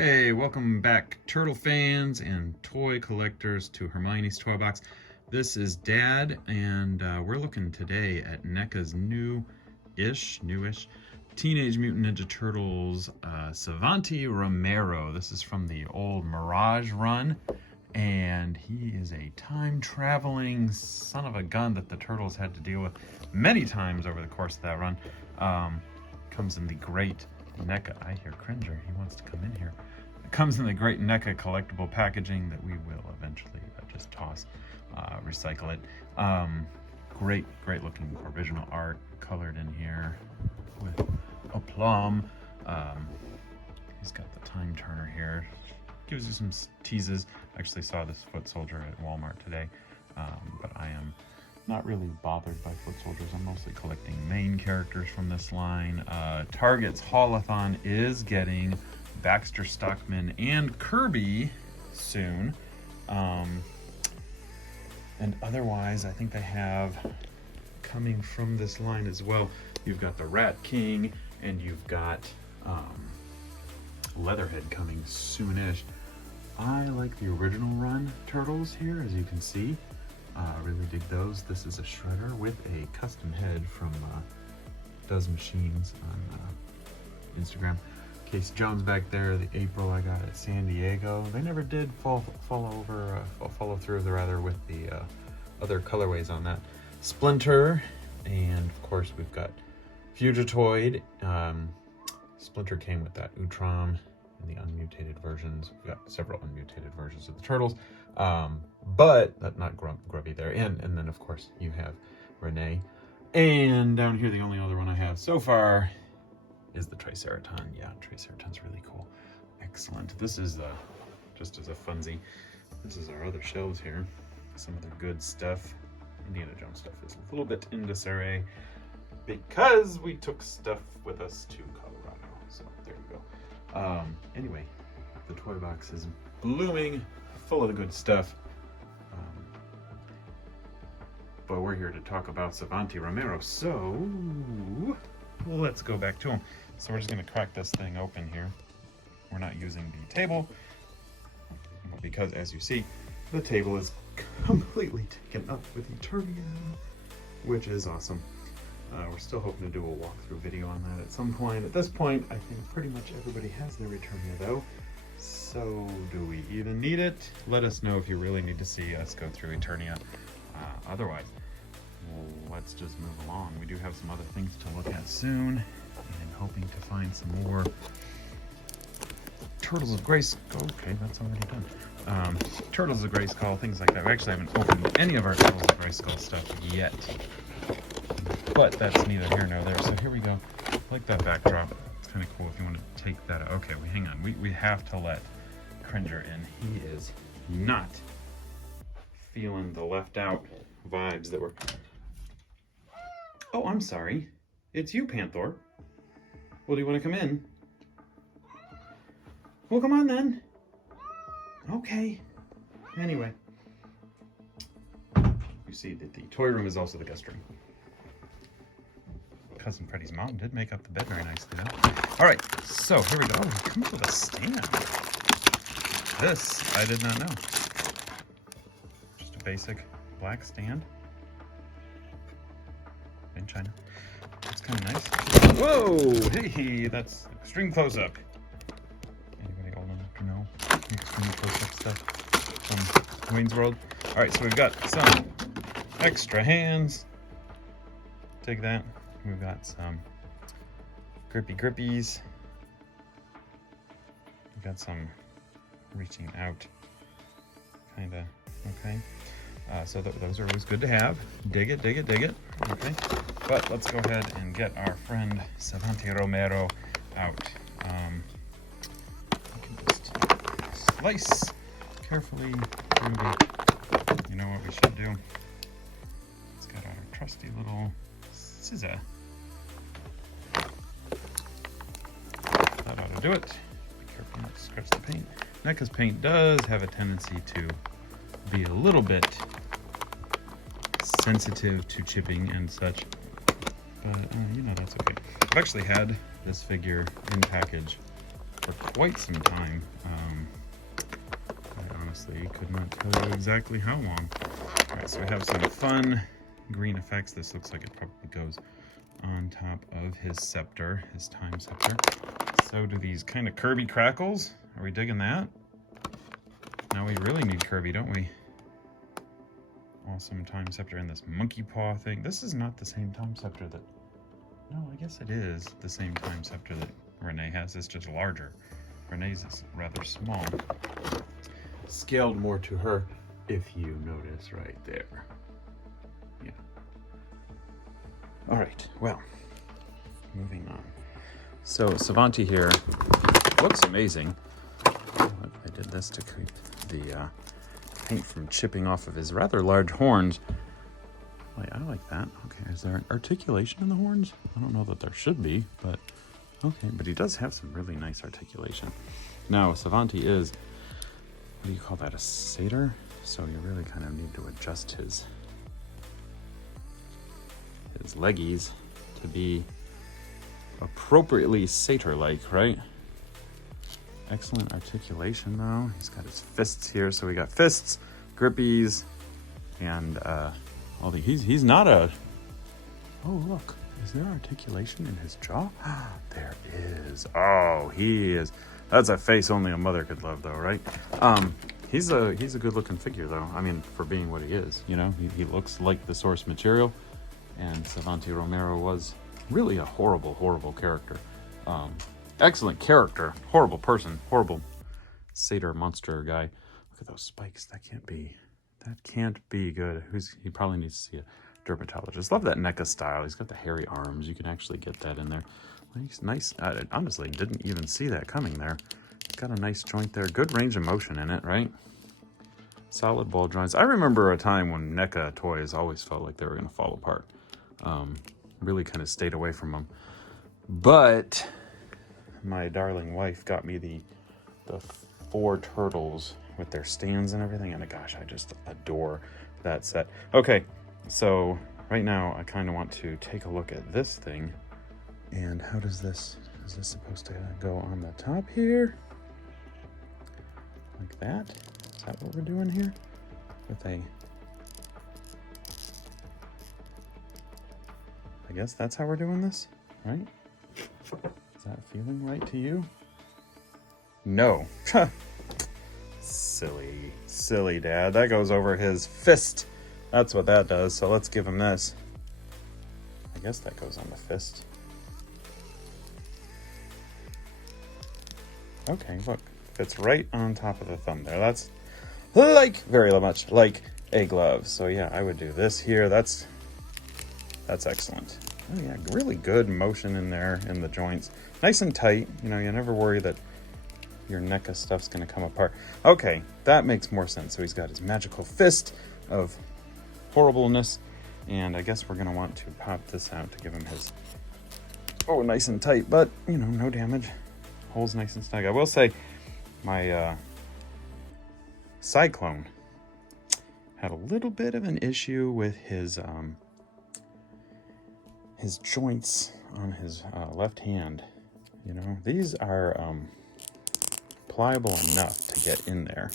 Hey, welcome back, turtle fans and toy collectors, to Hermione's Toy Box. This is Dad, and we're looking today at Neca's newish Teenage Mutant Ninja Turtles Savanti Romero. This is from the old Mirage run, and he is a time-traveling son of a gun that the Turtles had to deal with many times over the course of that run. Comes in the great Neca. I hear Cringer. He wants to come in here. It comes in the great Neca collectible packaging that we will eventually just toss, recycle it. Great looking original art colored in here with aplomb. He's got the time turner here. Gives you some teases. Actually saw this foot soldier at Walmart today, but I am not really bothered by foot soldiers. I'm mostly collecting main characters from this line. Target's Haulathon is getting Baxter Stockman and Kirby soon. And otherwise, I think they have coming from this line as well. You've got the Rat King and you've got Leatherhead coming soonish. I like the original run Turtles here, as you can see. Really dig those. This is a shredder with a custom head from Does Machines on Instagram. Case Jones back there, the April I got at San Diego. They never did follow through with the other colorways on that. Splinter, and of course we've got Fugitoid. Splinter came with that Utrom and the unmutated versions. We've got several unmutated versions of the Turtles. But not Grubby there. And then of course you have Renee. And down here, the only other one I have so far is the Triceraton. Yeah, Triceraton's really cool. Excellent. This is just as a funsy. This is our other shelves here. Some of the good stuff. Indiana Jones stuff is a little bit in disarray because we took stuff with us to Colorado. So there you go. Anyway, the toy box is blooming, full of the good stuff. But we're here to talk about Savanti Romero, so let's go back to him. So we're just going to crack this thing open here. We're not using the table because, as you see, the table is completely taken up with Eternia, which is awesome. We're still hoping to do a walkthrough video on that at some point. At this point, I think pretty much everybody has their Eternia, though. So do we even need it? Let us know if you really need to see us go through Eternia. Otherwise, let's just move along. We do have some other things to look at soon, and hoping to find some more Turtles of Grace. Okay, that's already done. Turtles of Grayskull, things like that. We actually haven't opened any of our Turtles of Grayskull stuff yet, but that's neither here nor there. So here we go. I like that backdrop. It's kind of cool if you want to take that out. Okay, hang on. We have to let Cringer in. He is not feeling the left out vibes that were... Oh, I'm sorry. It's you, Panther. Well, do you want to come in? Well, come on then. Okay. Anyway. You see that the toy room is also the guest room. Cousin Freddie's mom did make up the bed very nicely, though. All right, so here we go. It comes with a stand. This, I did not know. Just a basic black stand. In China. That's kind of nice. Whoa! Hey, that's extreme close-up. Anybody old enough to know extreme close-up stuff from Wayne's World? All right, so we've got some extra hands. Take that. We've got some grippies. We've got some reaching out, kind of, okay. So those are always good to have. Dig it. Okay, but let's go ahead and get our friend Savanti Romero out. We can just slice carefully through the, you know what we should do? Let's get our trusty little scissor. That ought to do it. Be careful not to scratch the paint. Neca's paint does have a tendency to be a little bit sensitive to chipping and such, but you know, that's okay. I've actually had this figure in package for quite some time. I honestly could not tell you exactly how long. All right, so we have some fun green effects. This looks like it probably goes on top of his scepter, his time scepter. So do these kind of Kirby crackles. Are we digging that? Now we really need Kirby, don't we? Awesome time scepter and this monkey paw thing. This is not the same time scepter that... No, I guess it is the same time scepter that Renee has. It's just larger. Renee's is rather small. Scaled more to her, if you notice right there. Yeah. All right, well, moving on. So Savanti here looks amazing. I did this to keep the paint from chipping off of his rather large horns. I like that. Okay, is there an articulation in the horns? I don't know that there should be, but okay. But he does have some really nice articulation. Now, Savanti is, what do you call that, a satyr? So you really kind of need to adjust his leggies to be appropriately satyr-like, right? Excellent articulation, though. He's got his fists here, so we got fists, grippies, and all the. He's not a. Oh, look, is there articulation in his jaw? There is. Oh, he is. That's a face only a mother could love, though, right? He's a good-looking figure, though. I mean, for being what he is, you know, he looks like the source material, and Savanti Romero was really a horrible, horrible character. Excellent character, horrible person, horrible satyr monster guy. Look at those spikes. That can't be good. He probably needs to see a dermatologist. Love that Neca style. He's got the hairy arms. You can actually get that in there. Nice. I honestly didn't even see that coming there. Got a nice joint there. Good range of motion in it, right? Solid ball joints. I remember a time when Neca toys always felt like they were going to fall apart. Really kind of stayed away from them. But my darling wife got me the 4 turtles with their stands and everything, and gosh, I just adore that set. Okay, so right now I kind of want to take a look at this thing. And how does this, is this supposed to go on the top here? Like that? Is that what we're doing here? With a, I guess that's how we're doing this, right? Is that feeling right to you? No. Silly dad. That goes over his fist. That's what that does. So let's give him this. I guess that goes on the fist. Okay, look. Fits right on top of the thumb there. That's like very much like a glove. So yeah, I would do this here. That's excellent. Oh yeah, really good motion in there in the joints. Nice and tight. You know, you never worry that your Neca stuff's gonna come apart. Okay, that makes more sense. So he's got his magical fist of horribleness, and I guess we're gonna want to pop this out to give him his, oh, nice and tight, but you know, no damage. Holes nice and snug. I will say my Cyclone had a little bit of an issue with his joints on his left hand. You know, these are pliable enough to get in there.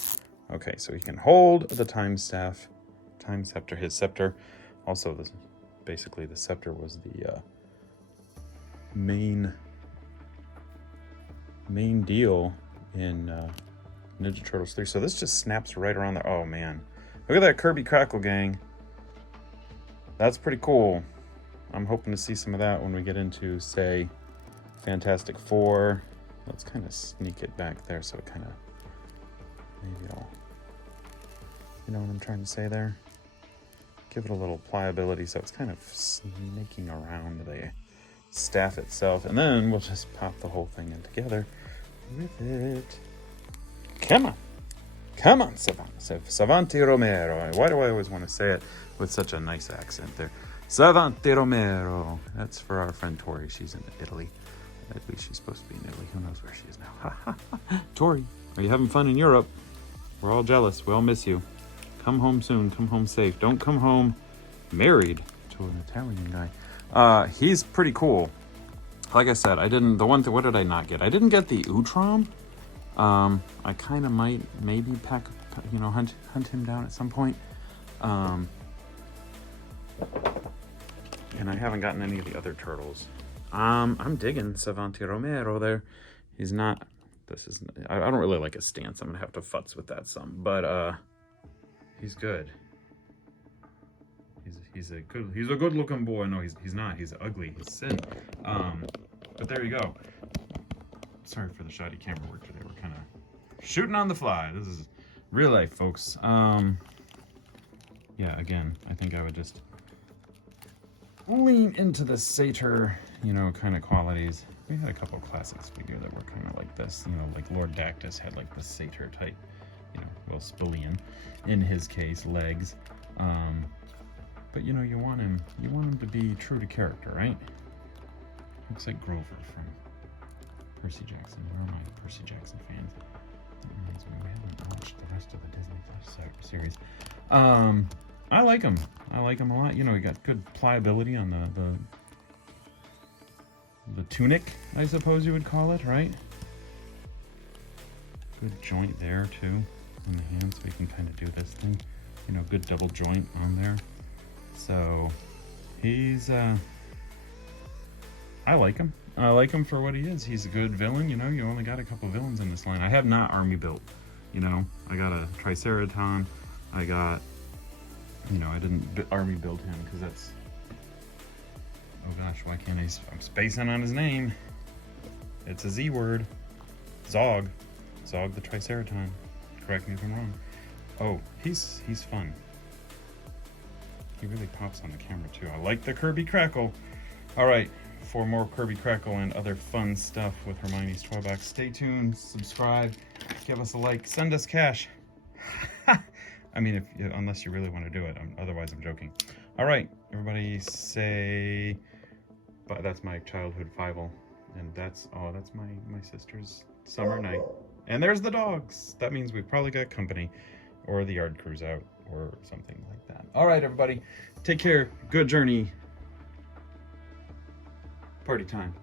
Okay, so he can hold the time scepter, his scepter. Also, this, basically the scepter was the main deal in Ninja Turtles 3. So this just snaps right around there. Oh man, look at that Kirby Crackle gang. That's pretty cool. I'm hoping to see some of that when we get into, say, Fantastic Four. Let's kind of sneak it back there so it kind of, maybe I'll, you know what I'm trying to say there? Give it a little pliability so it's kind of snaking around the staff itself. And then we'll just pop the whole thing in together with it. Come on, Savanti Romero. Why do I always want to say it with such a nice accent there? Savanti Romero. That's for our friend Tori. She's in Italy. At least she's supposed to be in Italy. Who knows where she is now? Tori, are you having fun in Europe? We're all jealous. We all miss you. Come home soon. Come home safe. Don't come home married to an Italian guy. He's pretty cool. like I said, I didn't, the one thing, what did I not get? I didn't get the Utrom. I kind of might maybe hunt him down at some point. And I haven't gotten any of the other turtles. I'm digging Savanti Romero there. He's not, I don't really like his stance. I'm gonna have to futz with that some, but he's good. He's a good looking boy. No, he's not. He's ugly. He's sin. But there you go. Sorry for the shoddy camera work today. We're kind of shooting on the fly. This is real life, folks. Yeah, again, I think I would just lean into the satyr, kind of qualities. We had a couple of classics figure that were kind of like this, like Lord Dactus had like the satyr type, well, Spillian in his case, legs. But you want him to be true to character, right? Looks like Grover from Percy Jackson. Where are my Percy Jackson fans? That reminds me, we haven't watched the rest of the Disney Plus series. I like him. I like him a lot. He got good pliability on the tunic, I suppose you would call it, right? Good joint there too in the hand, so we can kind of do this thing. Good double joint on there. So he's I like him. I like him for what he is. He's a good villain. You only got a couple villains in this line. I have not army built. I got a Triceraton. I got, I didn't army build him because that's, oh gosh, why can't I'm spacing on his name. It's a Z word. Zog. Zog the Triceraton. Correct me if I'm wrong. Oh, he's fun. He really pops on the camera too. I like the Kirby Crackle. All right, for more Kirby Crackle and other fun stuff with Hermione's Toy Box, stay tuned, subscribe, give us a like, send us cash. I mean, unless you really want to do it. Otherwise, I'm joking. All right, everybody say, but that's my childhood Fievel, and that's my sister's summer night. And there's the dogs. That means we've probably got company, or the yard crew's out, or something like that. All right, everybody, take care. Good journey. Party time.